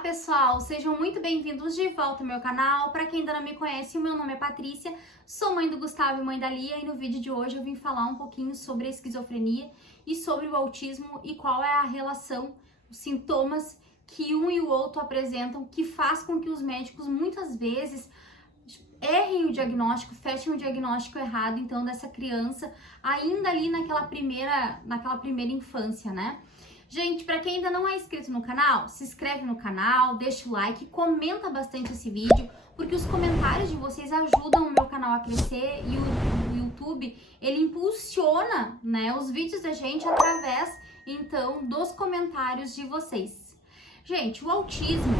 pessoal, sejam muito bem-vindos de volta ao meu canal. Para quem ainda não me conhece, o meu nome é Patrícia, sou mãe do Gustavo e mãe da Lia, e no vídeo de hoje eu vim falar um pouquinho sobre a esquizofrenia e sobre o autismo e qual é a relação, os sintomas que um e o outro apresentam, que faz com que os médicos muitas vezes errem o diagnóstico, fechem o diagnóstico errado, então, dessa criança ainda ali naquela primeira infância, né? Gente, para quem ainda não é inscrito no canal, se inscreve no canal, deixa o like, comenta bastante esse vídeo, porque os comentários de vocês ajudam o meu canal a crescer e o YouTube, ele impulsiona, né, os vídeos da gente através, então, dos comentários de vocês. Gente, o autismo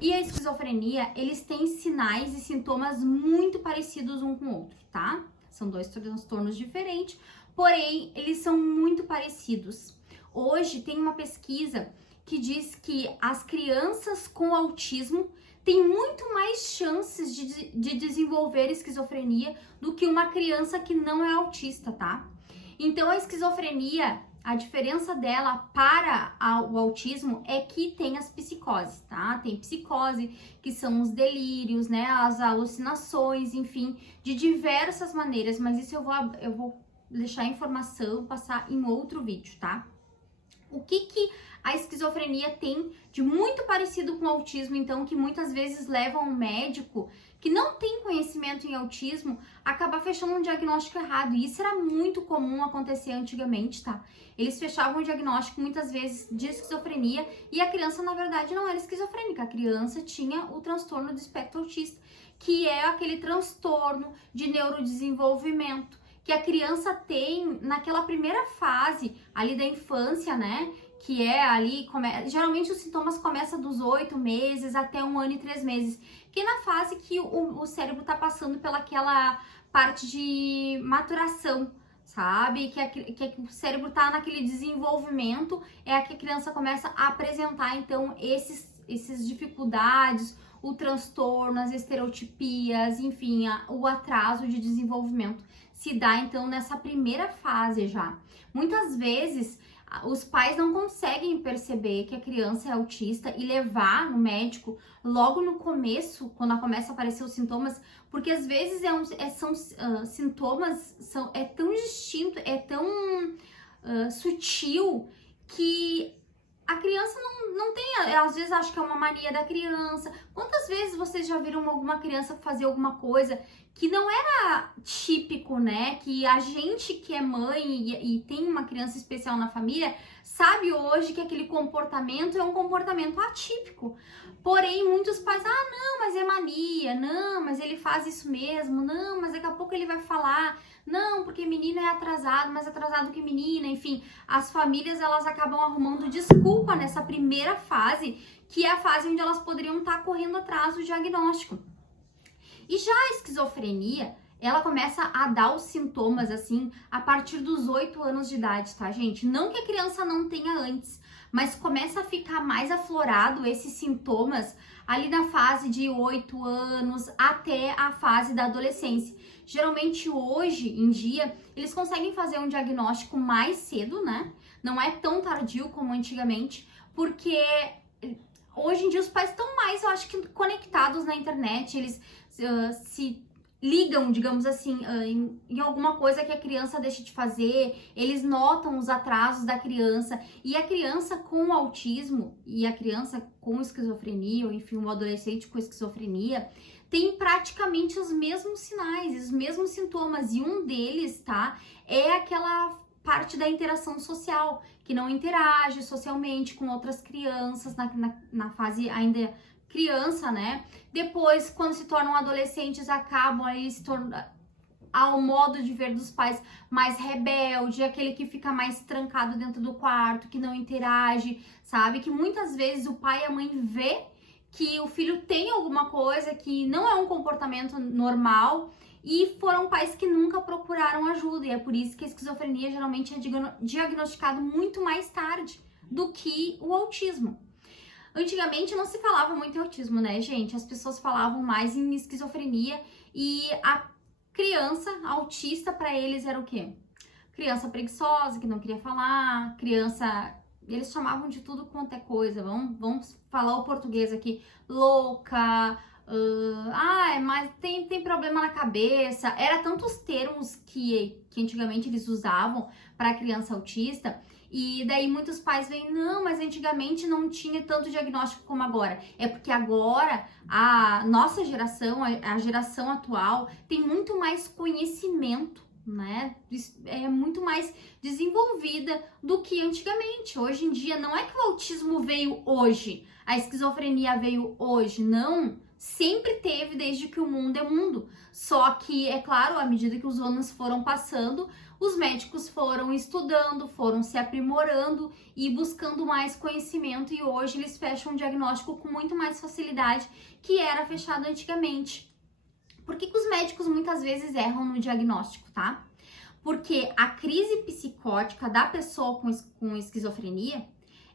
e a esquizofrenia, eles têm sinais e sintomas muito parecidos um com o outro, tá? São dois transtornos diferentes, porém, eles são muito parecidos. Hoje tem uma pesquisa que diz que as crianças com autismo têm muito mais chances de desenvolver esquizofrenia do que uma criança que não é autista, tá? Então a esquizofrenia, a diferença dela para o autismo é que tem as psicoses, tá? Tem psicose, que são os delírios, né? As alucinações, enfim, de diversas maneiras, mas isso eu vou deixar a informação, passar em outro vídeo, tá? O que a esquizofrenia tem de muito parecido com o autismo, então, que muitas vezes leva um médico que não tem conhecimento em autismo acabar fechando um diagnóstico errado. E isso era muito comum acontecer antigamente, tá? Eles fechavam o diagnóstico muitas vezes de esquizofrenia e a criança, na verdade, não era esquizofrênica. A criança tinha o transtorno do espectro autista, que é aquele transtorno de neurodesenvolvimento que a criança tem naquela primeira fase ali da infância, né? Que é ali, geralmente os sintomas começam dos 8 meses até 1 ano e 3 meses, que é na fase que o cérebro tá passando pelaquela parte de maturação, sabe? Que o cérebro tá naquele desenvolvimento, é a que a criança começa a apresentar, então, esses dificuldades, o transtorno, as estereotipias, enfim, o atraso de desenvolvimento se dá, então, nessa primeira fase já. Muitas vezes, os pais não conseguem perceber que a criança é autista e levar no médico logo no começo, quando começa a aparecer os sintomas, porque às vezes são sintomas, é tão distinto, é tão sutil que a criança não tem, às vezes acho que é uma mania da criança. Quantas vezes vocês já viram alguma criança fazer alguma coisa que não era típico, né? Que a gente que é mãe e tem uma criança especial na família, sabe hoje que aquele comportamento é um comportamento atípico. Porém, muitos pais, não, mas é mania, não, mas ele faz isso mesmo, não, mas daqui a pouco ele vai falar, não, porque menino é atrasado, mais atrasado que menina, enfim, as famílias elas acabam arrumando desculpa nessa primeira fase, que é a fase onde elas poderiam estar correndo atrás do diagnóstico. E já a esquizofrenia, ela começa a dar os sintomas, assim, a partir dos 8 anos de idade, tá, gente? Não que a criança não tenha antes, mas começa a ficar mais aflorado esses sintomas ali na fase de 8 anos até a fase da adolescência. Geralmente, hoje em dia, eles conseguem fazer um diagnóstico mais cedo, né? Não é tão tardio como antigamente, porque hoje em dia os pais estão mais, eu acho que, conectados na internet, eles se ligam, digamos assim, em alguma coisa que a criança deixa de fazer, eles notam os atrasos da criança, e a criança com autismo e a criança com esquizofrenia, ou enfim, um adolescente com esquizofrenia, tem praticamente os mesmos sinais, os mesmos sintomas, e um deles, tá, é aquela parte da interação social, que não interage socialmente com outras crianças na fase ainda criança, né? Depois, quando se tornam adolescentes, acabam aí se tornando ao modo de ver dos pais mais rebelde, aquele que fica mais trancado dentro do quarto, que não interage, sabe? Que muitas vezes o pai e a mãe vê que o filho tem alguma coisa que não é um comportamento normal e foram pais que nunca procuraram ajuda, e é por isso que a esquizofrenia geralmente é diagnosticado muito mais tarde do que o autismo. Antigamente não se falava muito em autismo, né, gente? As pessoas falavam mais em esquizofrenia e a criança autista para eles era o quê? Criança preguiçosa, que não queria falar, criança eles chamavam de tudo quanto é coisa, vamos falar o português aqui, louca, mas tem problema na cabeça. Era tantos termos que antigamente eles usavam para criança autista. E daí muitos pais veem, não, mas antigamente não tinha tanto diagnóstico como agora. É porque agora a nossa geração, a geração atual, tem muito mais conhecimento, né? É muito mais desenvolvida do que antigamente. Hoje em dia, não é que o autismo veio hoje, a esquizofrenia veio hoje, não. Sempre teve desde que o mundo é mundo. Só que, é claro, à medida que os anos foram passando, os médicos foram estudando, foram se aprimorando e buscando mais conhecimento, e hoje eles fecham um diagnóstico com muito mais facilidade que era fechado antigamente. Por que os médicos muitas vezes erram no diagnóstico, tá? Porque a crise psicótica da pessoa com esquizofrenia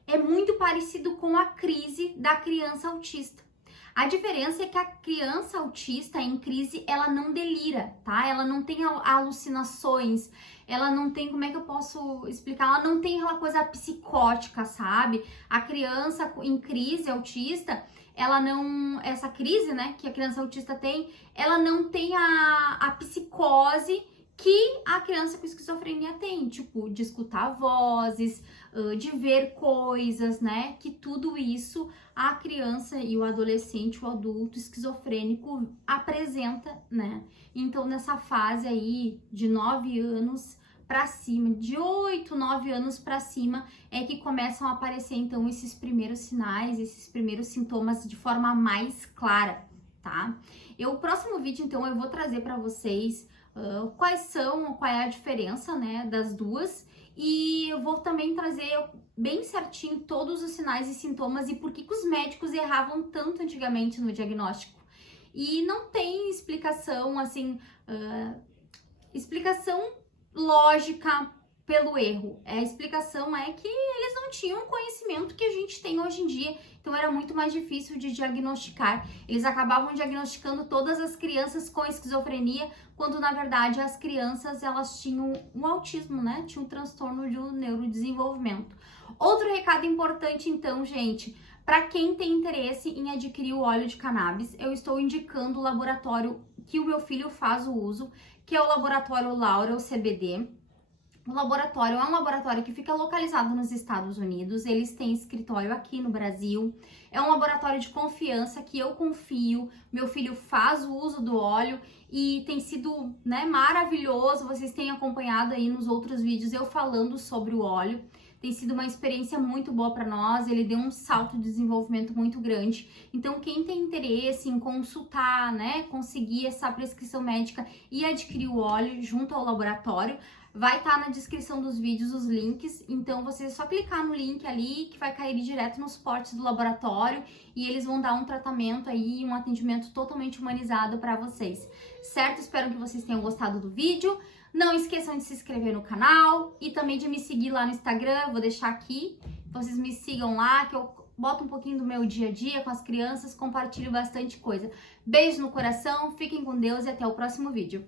é muito parecido com a crise da criança autista. A diferença é que a criança autista em crise, ela não delira, tá? Ela não tem alucinações, ela não tem, como é que eu posso explicar? Ela não tem aquela coisa psicótica, sabe? A criança em crise autista, ela não, essa crise, né, que a criança autista tem, ela não tem a psicose que a criança com esquizofrenia tem, tipo, de escutar vozes, de ver coisas, né? Que tudo isso a criança e o adolescente, o adulto esquizofrênico apresenta, né? Então, nessa fase aí de 9 anos para cima, de 8, 9 anos para cima, é que começam a aparecer, então, esses primeiros sinais, esses primeiros sintomas de forma mais clara, tá? O próximo vídeo, então, eu vou trazer para vocês qual é a diferença, né, das duas, e eu vou também trazer bem certinho todos os sinais e sintomas e por que os médicos erravam tanto antigamente no diagnóstico. E não tem explicação, assim, explicação lógica pelo erro. A explicação é que eles não tinham o conhecimento que a gente tem hoje em dia, então era muito mais difícil de diagnosticar. Eles acabavam diagnosticando todas as crianças com esquizofrenia, quando na verdade as crianças, elas tinham um autismo, né? Tinham um transtorno de neurodesenvolvimento. Outro recado importante, então, gente, para quem tem interesse em adquirir o óleo de cannabis, eu estou indicando o laboratório que o meu filho faz o uso, que é o laboratório Laurel CBD. O laboratório é um laboratório que fica localizado nos Estados Unidos, eles têm escritório aqui no Brasil, é um laboratório de confiança que eu confio, meu filho faz o uso do óleo e tem sido, né, maravilhoso, vocês têm acompanhado aí nos outros vídeos eu falando sobre o óleo. Tem sido uma experiência muito boa para nós, ele deu um salto de desenvolvimento muito grande. Então, quem tem interesse em consultar, né, conseguir essa prescrição médica e adquirir o óleo junto ao laboratório, vai estar na descrição dos vídeos os links, então você só clicar no link ali que vai cair direto nos portes do laboratório e eles vão dar um tratamento aí, um atendimento totalmente humanizado para vocês, certo? Espero que vocês tenham gostado do vídeo. Não esqueçam de se inscrever no canal e também de me seguir lá no Instagram, vou deixar aqui, vocês me sigam lá que eu boto um pouquinho do meu dia a dia com as crianças, compartilho bastante coisa. Beijo no coração, fiquem com Deus e até o próximo vídeo.